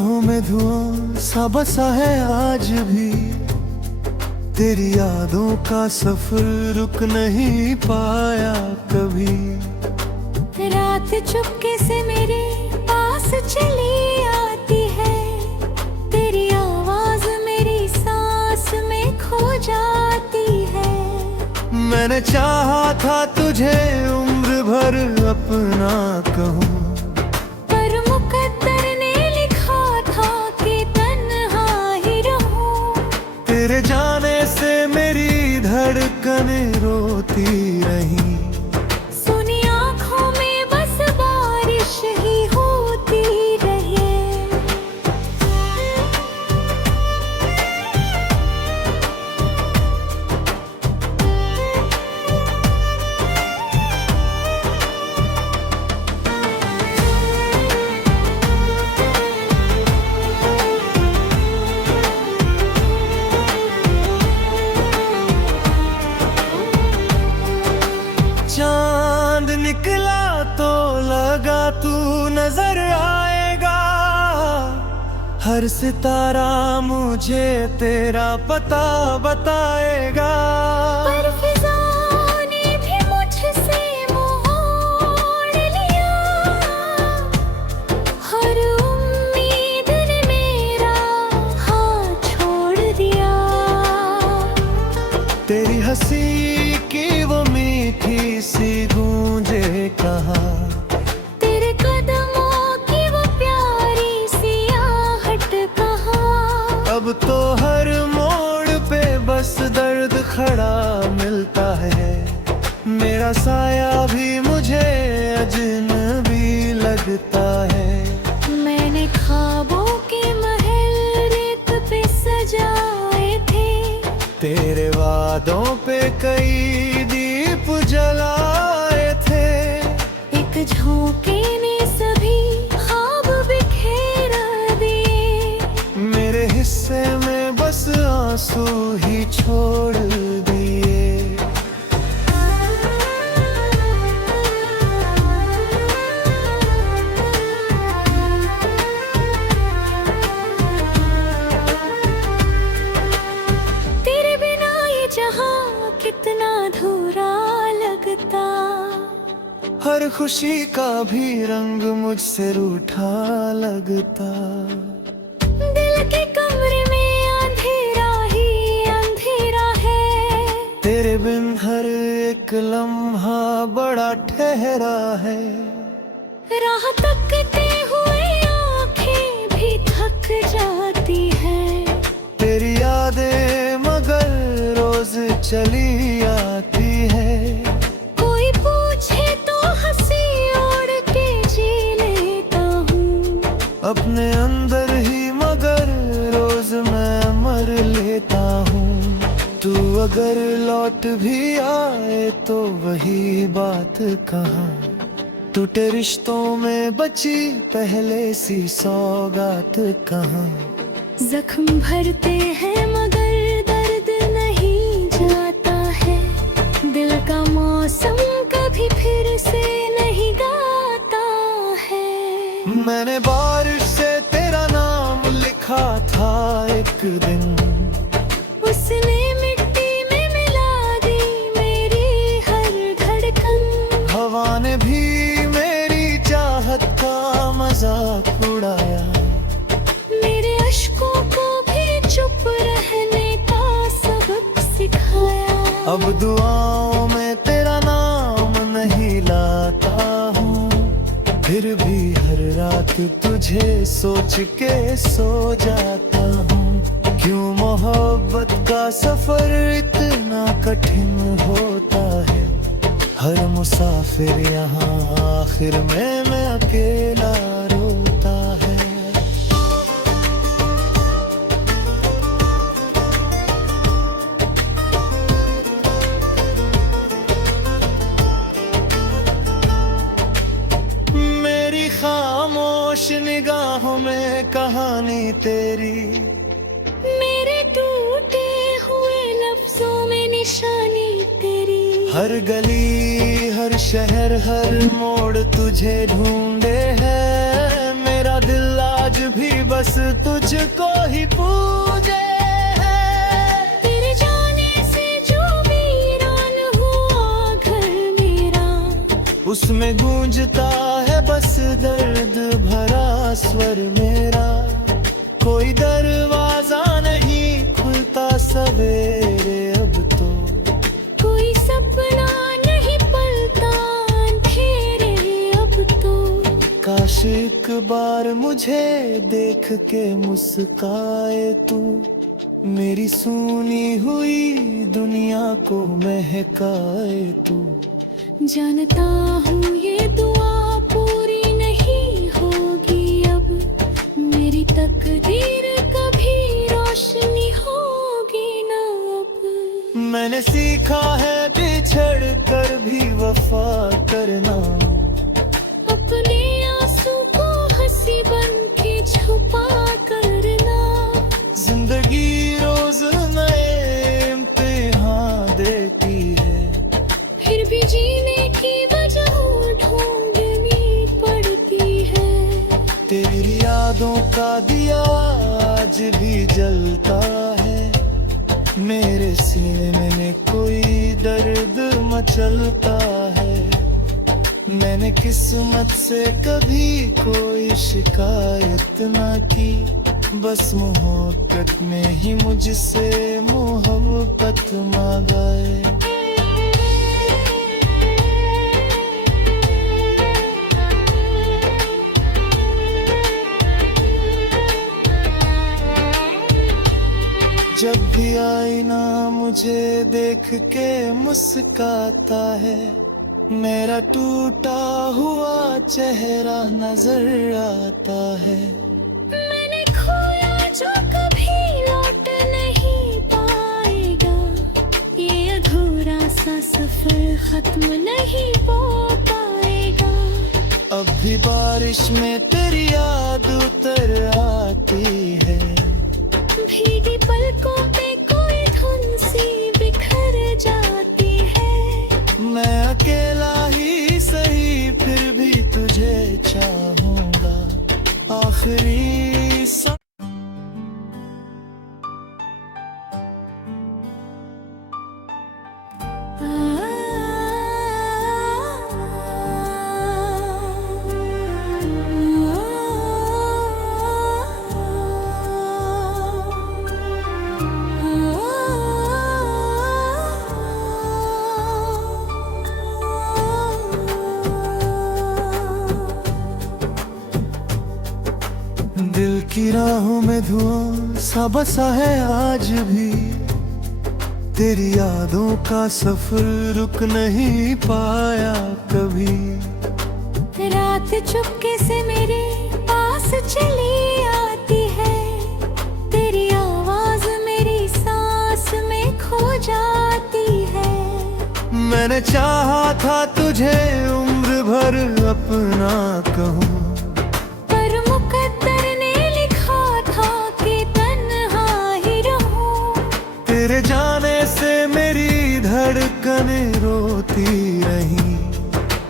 निगाहों में धुआं सा बसा है आज भी। तेरी यादों का सफर रुक नहीं पाया कभी। रात चुपके से मेरे पास चली आती है, तेरी आवाज मेरी सांस में खो जाती है। मैंने चाहा था तुझे उम्र भर अपना कहूँ, पर मुकद्दर ने लिखा था कि तन्हा ही रहूं। तेरे जाने से मेरी धड़कनें रोती रही। सुनी आँखों में बस बारिश ही होती रहे। चांद निकला तो लगा तू नजर आएगा। हर सितारा मुझे तेरा पता बताएगा। पर फिज़ा ने भी मुझसे मोड़ लिया, हर उम्मीद ने मेरा हाथ छोड़ दिया। तेरी हंसी की वो मीठी सी गूंजे कहाँ, तेरे कदमों की वो प्यारी सी आहट कहाँ। अब तो हर मोड़ पे बस दर्द खड़ा मिलता है। मेरा साया भी मुझे अजनबी लगता है। मैंने ख्वाबों के महल रेत पे सजाए थे, तेरे वादों पे कई दीप जलाए थे। एक झोंके ने सभी ख्वाब बिखेर दिए। मेरे हिस्से में बस आंसू ही छोड़ दिए। तेरे बिना ये जहां कितना अधूरा लगता। हर खुशी का भी रंग मुझसे रूठा लगता। दिल के कमरे में अंधेरा ही अंधेरा है। तेरे बिन हर एक लम्हा बड़ा ठहरा है। राह तकते हुए आंखें भी थक जाती है। तेरी यादें मगर रोज चली आती है। कोई पूछे तो हंसी ओढ़ के जी लेता हूँ। अपने अंदर ही मगर रोज मैं मर लेता हूँ। तू अगर लौट भी आए तो वही बात कहाँ। टूटे रिश्तों में बची पहले सी सौगात कहाँ। जख्म भरते हैं मगर दर्द नहीं जाता है। दिल का मौसम कभी फिर से नहीं गाता है। मैंने बारिश से तेरा नाम लिखा था एक दिन। उसने मिट्टी में मिला दी मेरी हर धड़कन। हवा ने भी मेरी चाहत का मजाक उड़ाया। मेरे अश्कों को भी चुप रहने का सबक सिखाया। अब दुआओं में तेरा नाम नहीं लाता हूँ, फिर भी हर रात तुझे सोच के सो जाता हूँ। क्यों मोहब्बत का सफर इतना कठिन होता है। हर मुसाफिर यहाँ आखिर में मैं अकेला रोता है। मेरी खामोश निगाहों में कहानी तेरी, मेरे टूटे हुए लफ्जों में निशानी तेरी। हर गली हर शहर हर मोड़ तुझे ढूंढे है। मेरा दिल आज भी बस तुझको ही पूजे है। तेरे जाने से जो वीरान हुआ घर मेरा, उसमें गूंजता है बस दर्द भरा स्वर मेरा। कोई दरवाजा नहीं खुलता सवेरे अब तो, कोई सपना नहीं पलता अंधेरे अब तो। काश एक बार मुझे देख के मुस्काए तू, मेरी सुनी हुई दुनिया को महकाए तू। जानता हूँ ये दुआ पूरी नहीं होगी अब, मेरी तकदीर कभी रोशनी होगी ना अब। मैंने सीखा है बिछड़ कर भी वफा करना, अपने आंसू को हंसी बन के छुपा करना। जिंदगी रोज नए इम्तिहान देती है, फिर भी जीने की वजह ढूंढनी पड़ती है। तेरी यादों का दिया आज भी जलता है, मेरे सीने में कोई दर्द मचलता है। मैंने किस्मत से कभी कोई शिकायत ना की, बस मोहब्बत में ही मुझसे मोहब्बत मांगाए। जब भी आईना मुझे देख के मुस्काता है, मेरा टूटा हुआ चेहरा नजर आता है। मैंने खोया जो कभी लौट नहीं पाएगा, ये अधूरा सा सफर खत्म नहीं हो पाएगा। अब भी बारिश में तेरी याद उतर आती है, भीगी पलकों पे कोई धुन सी बिखर जाती है। मैं अकेला ही सही फिर भी तुझे चाहूंगा। आखिरी दिल की राहों में धुआं सा बसा है आज भी, तेरी यादों का सफर रुक नहीं पाया कभी। रात चुपके से मेरे पास चली आती है, तेरी आवाज मेरी सांस में खो जाती है। मैंने चाहा था तुझे उम्र भर अपना कहूँ, पर मुकद्दर ने लिखा था कि तन्हा ही रहूं। तेरे जाने से मेरी धड़कनें रोती रही,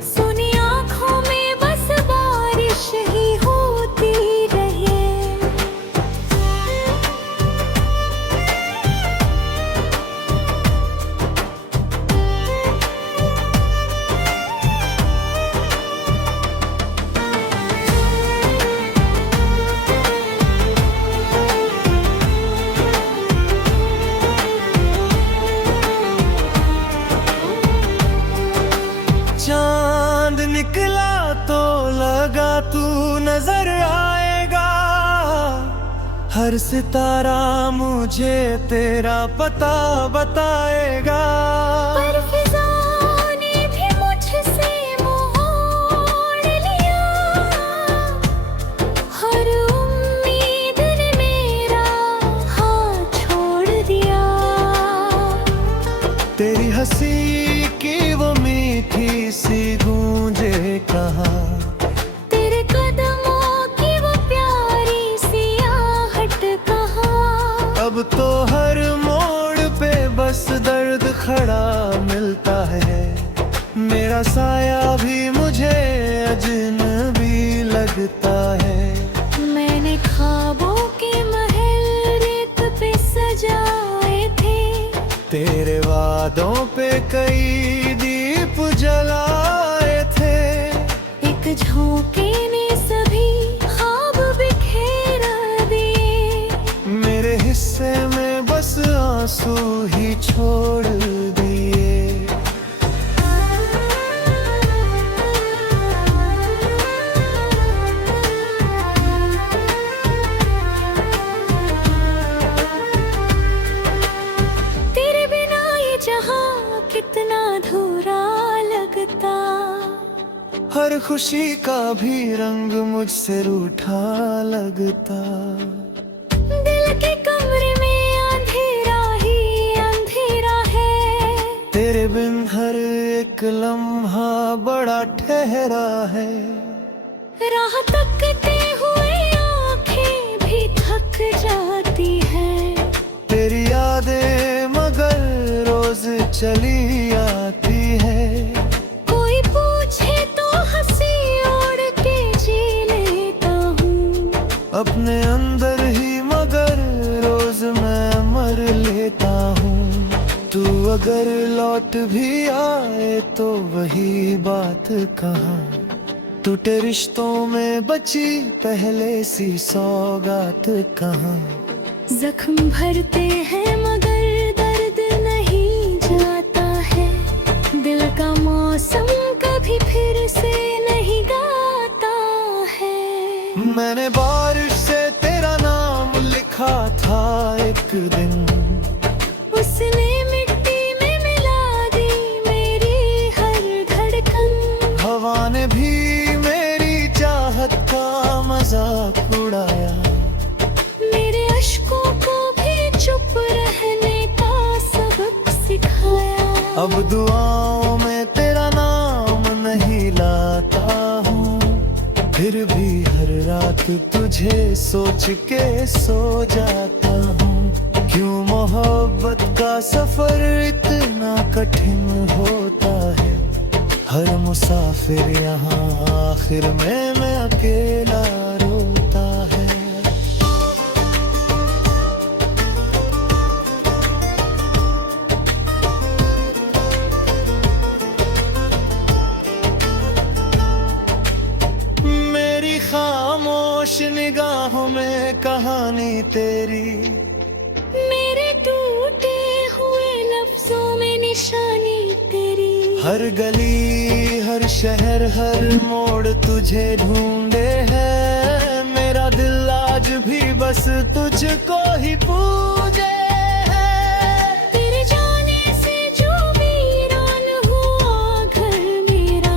सुनी आँखों में बस बारिश ही होती रहे। चांद निकला तो लगा तू नजर आएगा, हर सितारा मुझे तेरा पता बताएगा। पर फिजाओं ने भी मुझसे मोड़ लिया, हर उम्मीद ने मेरा हाथ छोड़ दिया। तेरी हंसी की वो मीठी सी गूंजे कहाँ, तेरे कदमों की वो प्यारी सी आहट कहाँ। अब तो हर मोड़ पे बस दर्द खड़ा मिलता है, मेरा साया भी मुझे अजनबी लगता है। मैंने ख्वाब कई दीप जलाए थे। एक झोंके ने सभी ख्वाब बिखेर दिए। मेरे हिस्से में बस आंसू ही छोड़ दिए। तेरे बिना ये जहां कितना अधूरा लगता। हर खुशी का भी रंग मुझसे रूठा लगता। दिल के कमरे में अंधेरा ही अंधेरा है। तेरे बिन हर एक लम्हा बड़ा ठहरा है। राह तकते हुए आंखें भी थक जाती है। तेरी यादें मगर रोज चली आती है। कोई पूछे तो हंसी ओढ़ के जी लेता हूँ। अपने अंदर ही मगर रोज मैं मर लेता हूँ। तू अगर लौट भी आए तो वही बात कहाँ। टूटे रिश्तों में बची पहले सी सौगात कहाँ। जख्म भरते हैं मगर दर्द नहीं जाता है। दिल का मौसम कभी फिर से नहीं गाता है। मैंने बारिश से तेरा नाम लिखा था एक दिन। उसने मिट्टी में मिला दी मेरी हर धड़कन। हवा ने भी मेरी चाहत का मजाक उड़ाया। मेरे अश्कों को भी चुप रहने का सबक सिखाया। अब दुआओं में तेरा नाम नहीं लाता हूँ। फिर भी हर रात तुझे सोच के सो जाता हूँ। क्यों मोहब्बत का सफर इतना कठिन होता है। हर मुसाफिर यहाँ आखिर में मैं अकेला रोता है। मेरी खामोश निगाहों में कहानी तेरी। मेरे टूटे हुए लफ्जों में निशानी तेरी। हर गली हर शहर हर मोड़ तुझे ढूंढे है। मेरा दिल आज भी बस तुझको ही पूजे है। तेरे जाने से जो वीरान हुआ घर मेरा।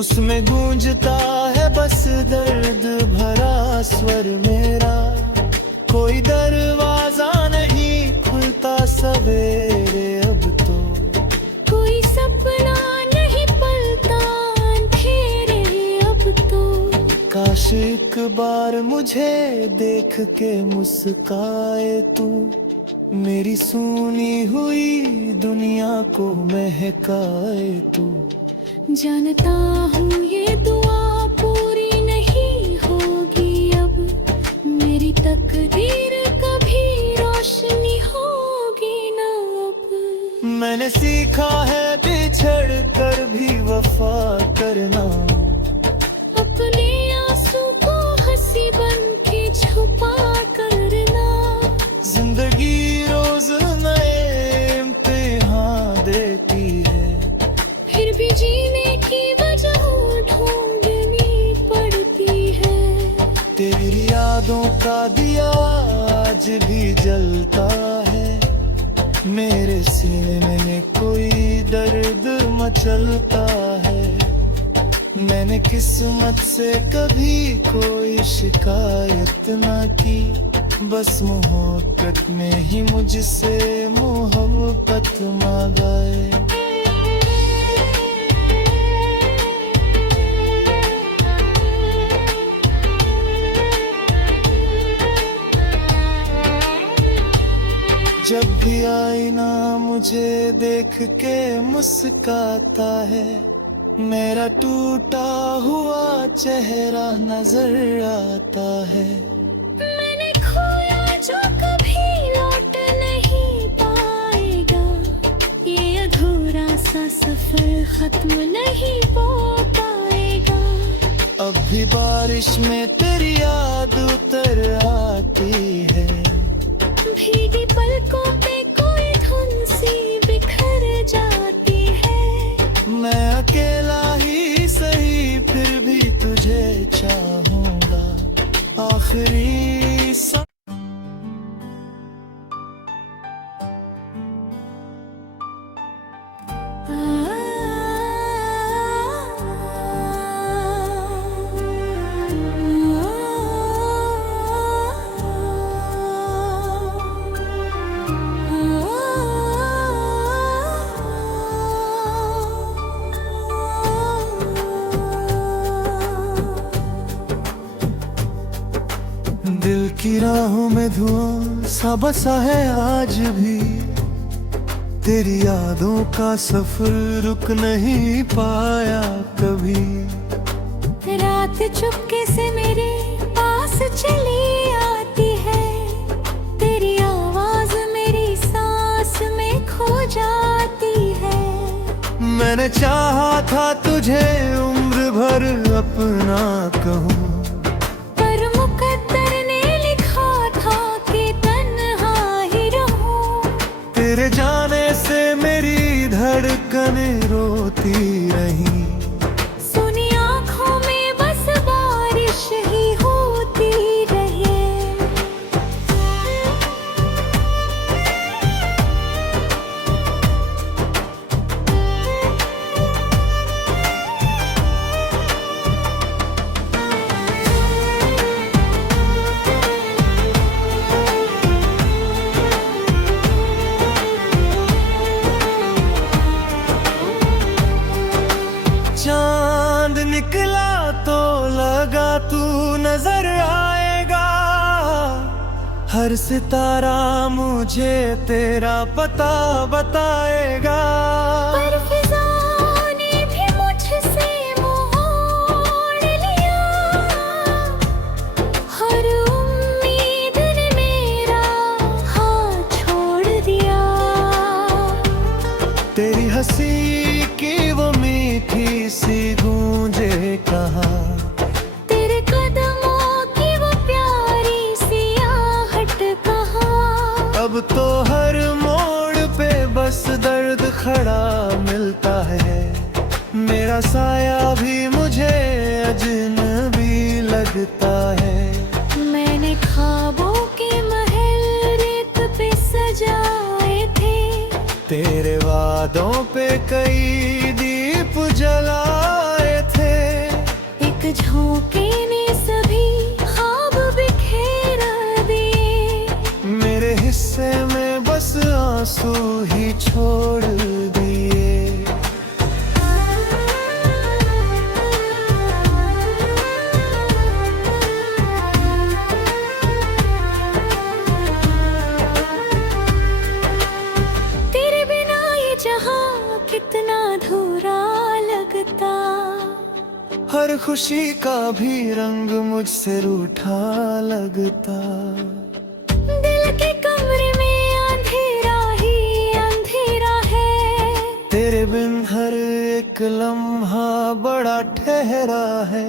उसमें गूंजता है बस दर्द भरा स्वर मेरा। कोई दरवाजा नहीं खुलता सवेरे अब तो। कोई सपना नहीं पलता अंधेरे अब तो। काश एक बार मुझे देख के मुस्काए तू। मेरी सुनी हुई दुनिया को महकाए तू। जानता हूँ ये दुआ पूरी नहीं होगी अब। मेरी तकदीर कभी रोशनी होगी ना अब। मैंने सीखा है बिछड़ कर भी वफा करना। अपने आंसू को हंसी बन के छुपा करना। जिंदगी रोज नए इम्तिहान देती है। फिर भी जीने की वजह ढूंढनी पड़ती है। तेरी यादों का दिया आज भी जलता है। मेरे सीने में कोई दर्द मचलता है। मैंने किस्मत से कभी कोई शिकायत ना की। बस मोहब्बत में ही मुझसे मोहब्बत मांगाए। जब भी आईना मुझे देख के मुस्काता है। मेरा टूटा हुआ चेहरा नजर आता है। मैंने खोया जो कभी लौट नहीं पाएगा। ये अधूरा सफर खत्म नहीं हो पाएगा। अब भी बारिश में तेरी याद उतर आती है। भीगी पलकों पे कोई धुन सी बिखर जाती है। मैं अकेला ही सही फिर भी तुझे चाहूंगा। आखिरी दिल की राहों में धुआं सा बसा है आज भी। तेरी यादों का सफर रुक नहीं पाया कभी। रात चुपके से मेरे पास चली आती है। तेरी आवाज मेरी सांस में खो जाती है। मैंने चाहा था तुझे उम्र भर अपना कहूँ, पर मुकद्दर ने लिखा था कि तन्हा ही रहूं। तेरे जाने से मेरी धड़कनें रोती रही। सुनी आँखों में बस बारिश ही होती रहे। चांद निकला तो लगा तू नजर आएगा। हर सितारा मुझे तेरा पता बताएगा। पर फिज़ा ने भी मुझसे मोड़ लिया। हर उम्मीद ने मेरा हाथ छोड़ दिया। तेरी हंसी की वो मीठी सी गूंजे कहाँ। तेरे कदमों की वो प्यारी सी आहट कहाँ। अब तो हर मोड़ पे बस दर्द खड़ा मिलता है। मेरा साया भी मुझे अजनबी लगता है। मैंने ख्वाबों के महल रेत पे सजाए थे। तेरे वादों पे कई दीप जलाए थे। एक झोंके ने सभी ख्वाब बिखेर दिए। मेरे हिस्से में बस आंसू ही छोड़ दिए। तेरे बिना ये जहां कितना अधूरा लगता। हर खुशी का भी रंग मुझसे रूठा लगता। दिल के कमरे में अंधेरा ही अंधेरा है। तेरे बिन हर एक लम्हा बड़ा ठहरा है।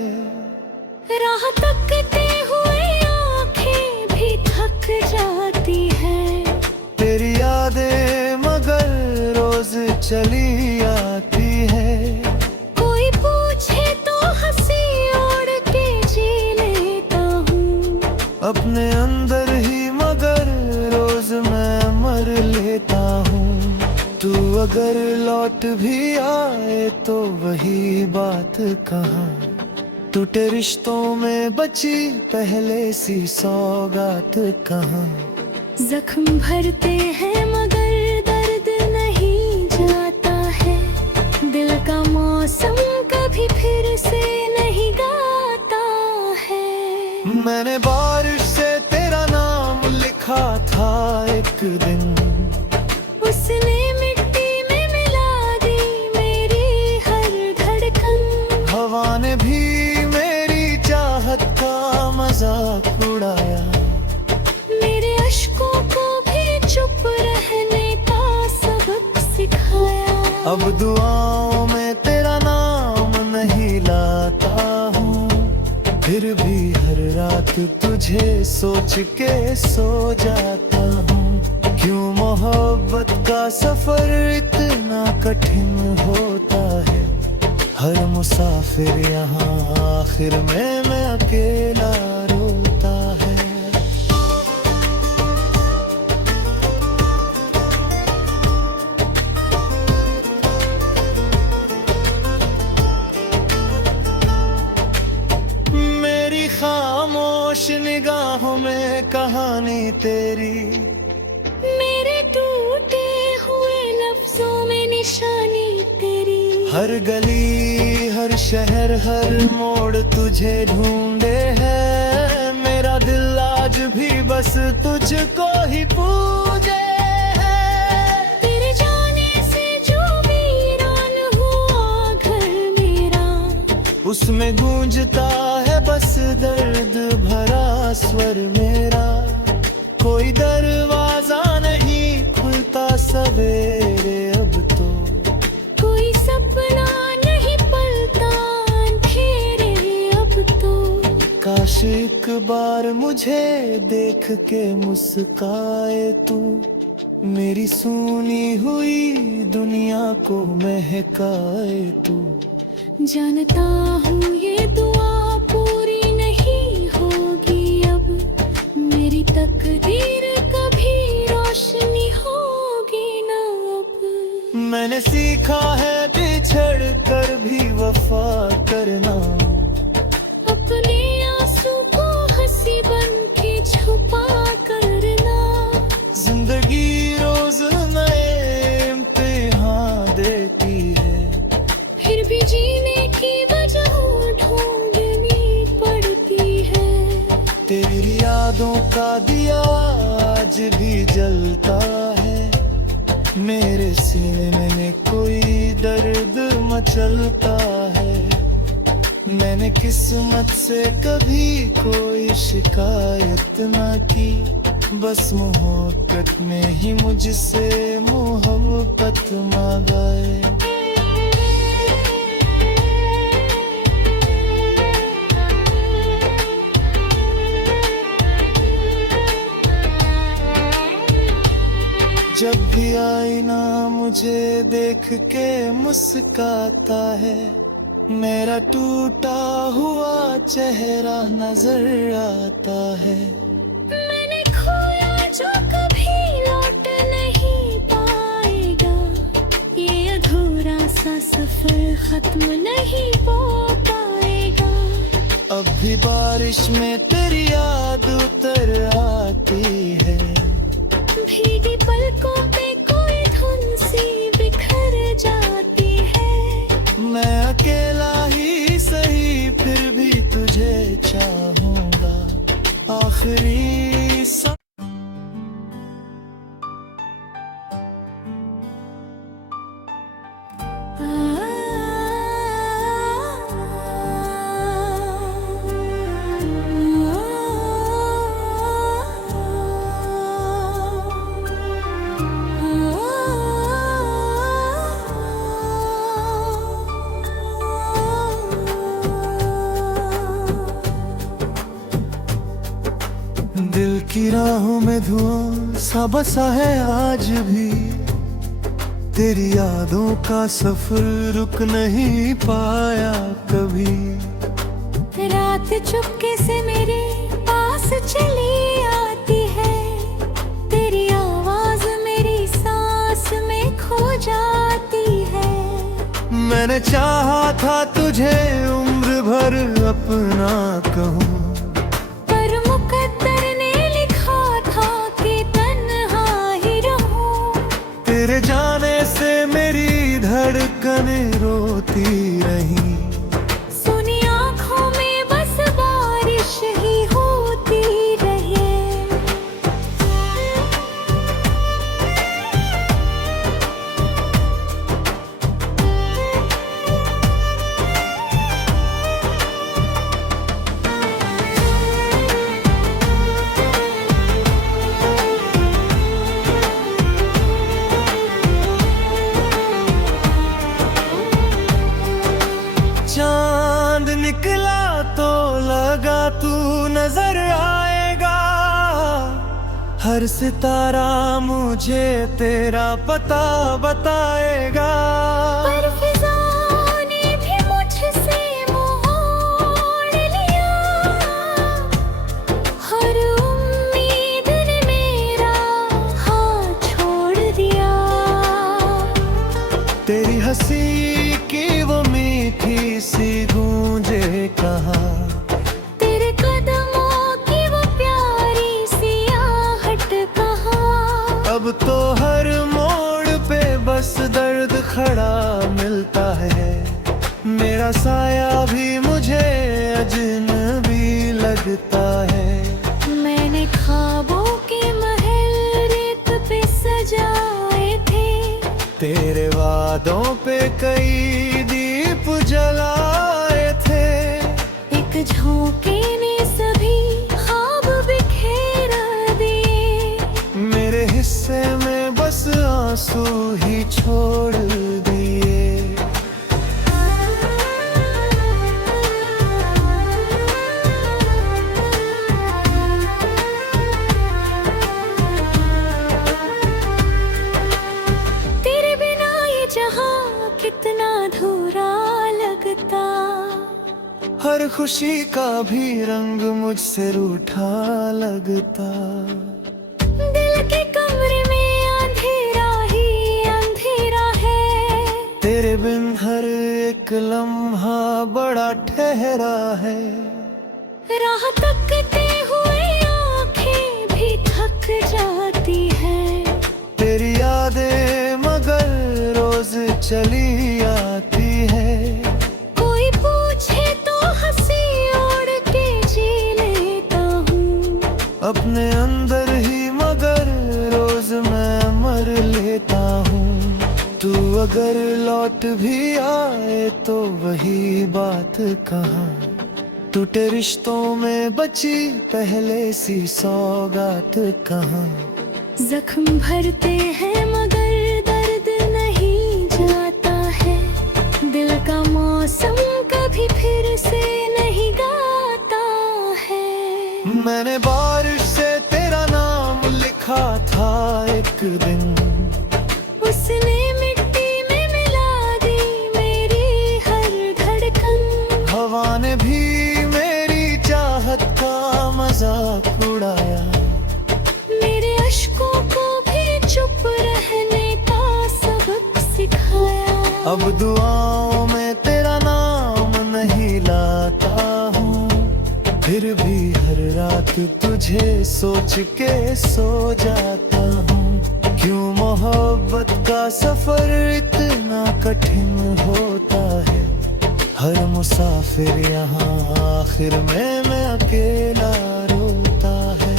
राह तकते हुए आंखें भी थक जाती है। तेरी यादें मगर रोज चली आती है। कोई पूछे तो हंसी ओढ़ के जी लेता हूँ। अपने अंदर ही मगर रोज मैं मर लेता हूँ। तू अगर लौट भी आए तो वही बात कहाँ। टूटे रिश्तों में बची पहले सी सौगात कहाँ। जख्म भरते हैं मगर दर्द नहीं जाता है। दिल का मौसम कभी फिर से नहीं गाता है। मैंने बारिश से तेरा नाम लिखा था एक दिन। उसने मिट्टी में मिला दी मेरी हर धड़कन। हवा ने भी मेरी चाहत का मजाक उड़ाया। मेरे अश्कों को भी चुप रहने का सबक सिखाया। अब दुआओं में तेरा नाम नहीं लाता हूँ, फिर भी हर रात तुझे सोच के सो जाता हूँ। क्यों मोहब्बत का सफर इतना कठिन होता है, हर मुसाफिर यहाँ आखिर में मैं अकेला रोता है। मेरी खामोश निगाहों में कहानी तेरी, मेरे टूटे हुए लफ्जों में निशानी तेरी। हर गली हर शहर हर मोड़ तुझे ढूंढे है, मेरा दिल आज भी बस तुझको ही पूजे है। तेरे जाने से जो वीरान हुआ घर मेरा, उसमें गूंजता है बस दर्द भरा स्वर मेरा। कोई दरवाजा नहीं खुलता सवेरे अब तो, कोई सपना नहीं पलता अंधेरे अब तो। काश एक बार मुझे देख के मुस्काए तू, मेरी सुनी हुई दुनिया को महकाए तू। जानता हूँ ये दुआ पूरी नहीं होगी अब, मेरी तकदीर कभी रोशनी होगी ना अब। मैंने सीखा है बिछड़ कर भी वफा करना, अपने आंसू को हंसी बन के छुपा करना। जिंदगी रोज नए इम्तिहान देती है, फिर भी जीने की वजह ढूंढनी पड़ती है। तेरी यादों का दिया आज भी जलता है, मेरे सीने में कोई दर्द मचलता है। मैंने किस्मत से कभी कोई शिकायत ना की, बस मोहब्बत में ही मुझसे मोहब्बत मांगाए। जब भी आईना मुझे देख के मुस्काता है, मेरा टूटा हुआ चेहरा नजर आता है। मैंने खोया जो कभी लौट नहीं पाएगा, ये अधूरा सा सफर खत्म नहीं हो पाएगा। अब भी बारिश में तेरी याद उतर आती है, भीगी पलकों पे कोई धुन सी बिखर जाती है। मैं अकेला ही सही फिर भी तुझे चाहूंगा आखिरी सा। दिल की राहों में धुआं सा बसा है आज भी, तेरी यादों का सफर रुक नहीं पाया कभी। रात चुपके से मेरे पास चली आती है, तेरी आवाज मेरी सांस में खो जाती है। मैंने चाहा था तुझे उम्र भर अपना कहूँ, पर मुकद्दर ने लिखा था कि तन्हा ही रहूं। तेरे जाने से मेरी धड़कनें रोती रही, सुनी आँखों में बस बारिश ही होती रहे। हर सितारा मुझे तेरा पता बताएगा। पर फिजाओं ने भी मुझसे मोड़ लिया, हर उम्मीद ने मेरा हाथ छोड़ दिया। तेरी हंसी की वो मीठी सी गूंजे कहाँ, तेरे कदमों की वो प्यारी सी आहट कहाँ। अब तो हर मोड़ पे बस दर्द खड़ा मिलता है। मेरा साया भी मुझे अजनबी लगता है। मैंने ख्वाबों के महल रेत पे सजाए थे, तेरे वादों पे कई दीप जलाए थे। एक झोंके ने सभी ख्वाब बिखेर दिए। मेरे हिस्से में बस आंसू ही छोड़ दिए। तेरे बिना ये जहां कितना अधूरा लगता। हर खुशी का भी रंग मुझसे रूठा लगता। दिल के कमरे में अंधेरा ही अंधेरा है। तेरे बिन हर एक लम्हा बड़ा ठहरा है। राह तकते हुए आंखें भी थक जाती है। तेरी यादें मगर रोज चली आती है। कोई पूछे तो हंसी ओढ़ के जी लेता हूँ। अपने अंदर ही मगर रोज मैं मर लेता हूँ। तू अगर लौट भी आए तो वही बात कहाँ, टूटे रिश्तों में बची पहले सी सौगात कहाँ। जख्म भरते हैं मगर दर्द नहीं जाता है। दिल का मौसम कभी फिर से नहीं गाता है। मैंने बारिश से तेरा नाम लिखा था एक दिन, उसने मिट्टी में मिला दी मेरी हर धड़कन। हवा ने भी मेरी चाहत का मजाक उड़ाया। मेरे अश्कों को भी चुप रहने का सबक सिखाया। अब दुआओं में तेरा नाम नहीं लाता हूँ, फिर भी हर रात तुझे सोच के सो जाता हूँ। क्यों मोहब्बत का सफर इतना कठिन होता है। हर मुसाफिर यहाँ आखिर में मैं अकेला रोता है।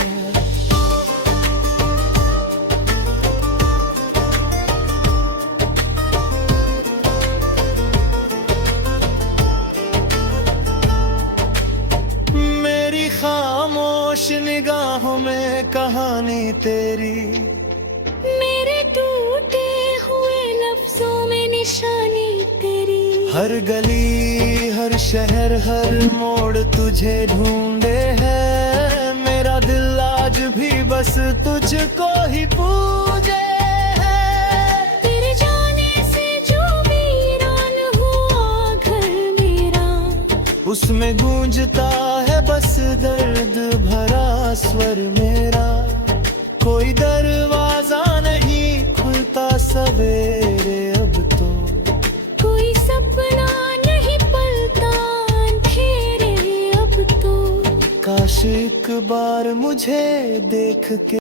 मेरी खामोश निगाहों में कहानी तेरी, मेरे टूटे हुए लफ्जों में निशानी तेरी। हर गली हर शहर हर मोड़ तुझे ढूंढे है। मेरा दिल आज भी बस तुझको ही पूजे है। तेरे जाने से जो वीरान हुआ घर मेरा, उसमें गूंजता है बस दर्द भरा स्वर मेरा। कोई दरवाजा नहीं खुलता सवेरे अब तो, कोई सपना नहीं पलता अंधेरे अब तो। काश एक बार मुझे देख के